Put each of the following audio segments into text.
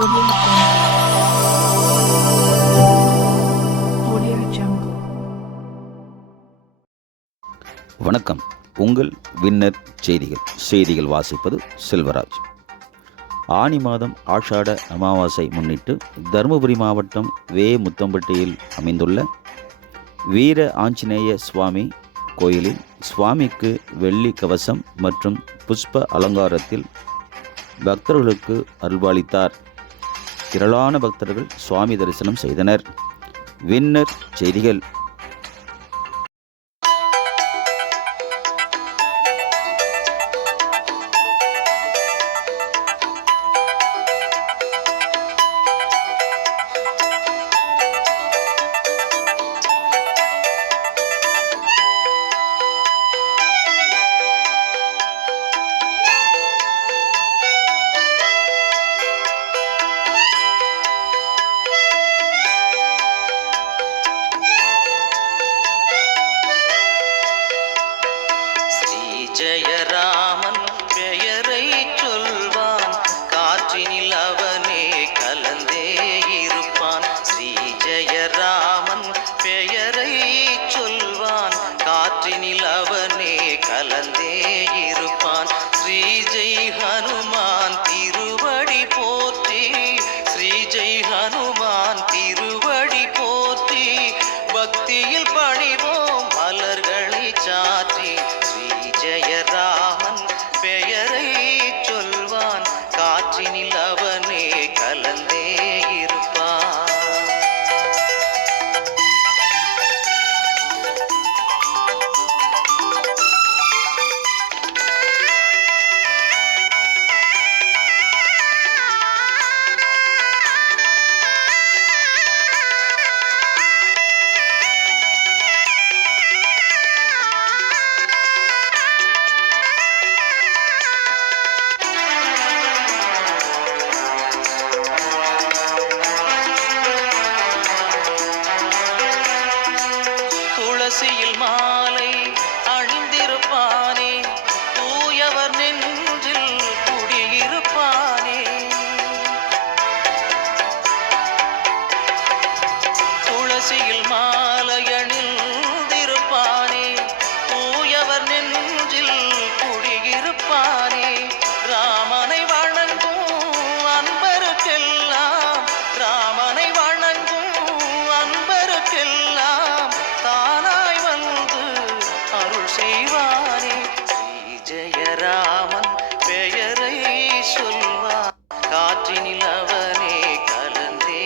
Audio Jungle. வணக்கம். உங்கள் winner செய்திகள் வாசிப்பது செல்வராஜ். ஆனி மாதம் ஆஷாட அமாவாசை முன்னிட்டு தருமபுரி மாவட்டம் முத்தம்பட்டியில் அமைந்துள்ள வீர ஆஞ்சநேய சுவாமி கோயிலில் சுவாமிக்கு வெள்ளி கவசம் மற்றும் புஷ்ப அலங்காரத்தில் பக்தர்களுக்கு அருள்பாலித்தார். திரளான பக்தர்கள் சுவாமி தரிசனம் செய்தனர். வின்னர் செய்திகள். ஜெயராமன் பெயரை சொல்வான், காற்றினில் அவனே கலந்தே இருப்பான். ஸ்ரீ ஜெயராமன் பெயரை சொல்வான், காற்றினில் அவனே கலந்தே இருப்பான். ஸ்ரீ ஜெய் ஹனுமான் திருவடி போற்றி, ஸ்ரீ ஜெய் ஹனுமான் திருவடி போற்றி. பக்தியில் பணிவோம் மலர்களை சாற்றி. ஜெயராமன் பெயரை சொல்வான், காற்றினில் அவனே கலந்தே இருப்பான். துளசியில் மாலை அணிந்திருப்பானே, தூயவர் நெஞ்சில் குடியிருப்பானே. துளசியில் மாலை அணிந்திருப்பானே, தூயவர் நெஞ்சில் குடியிருப்பானே. ராமனை வணங்கும் அன்பருக்கெல்லாம், ராமனை வணங்கும் அன்பருக்கெல்லாம் தானாய் வந்து அருள் செய்வானே. ஸ்ரீ ஜெயராமன் பெயரை சொல்வான், காற்றினில் அவனே கலந்தே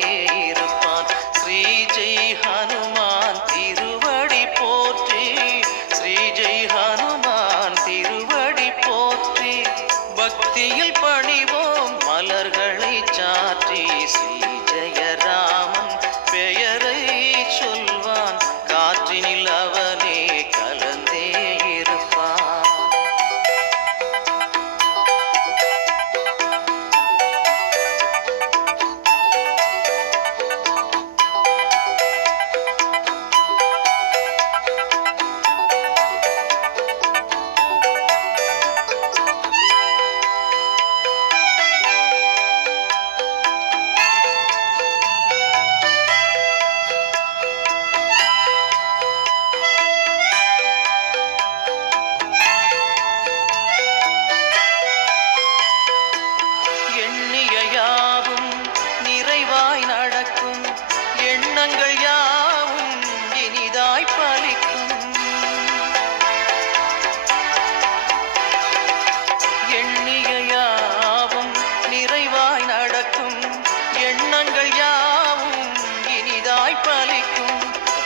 இருப்பான். ஸ்ரீ ஜெய் ஹனுமான் திருவடி போற்றி, ஸ்ரீ ஜெய் ஹனுமான் திருவடி போற்றி. பக்தியில் பணிவோம் மலர்களை சாற்றி. ஸ்ரீ ஜெயராமன் பெயரை சொல்வான், காற்றினில் அவனே கலந்தே இருப்பான். எண்ணிய யாவும் நிறைவாய் நடக்கும், எண்ணங்கள் யாவும் இனிதாய் பலிக்கும். எண்ணிய யாவும் நிறைவாய் நடக்கும், எண்ணங்கள் யாவும் இனிதாய் பலிக்கும்.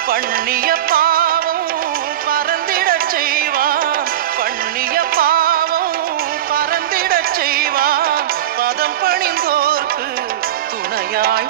பண்ணிய பாவம் பறந்திடச் செய்வான், பண்ணிய பாவம் பறந்திடச் செய்வான். பதம் பணிந்தோர்க்கு துணையாய்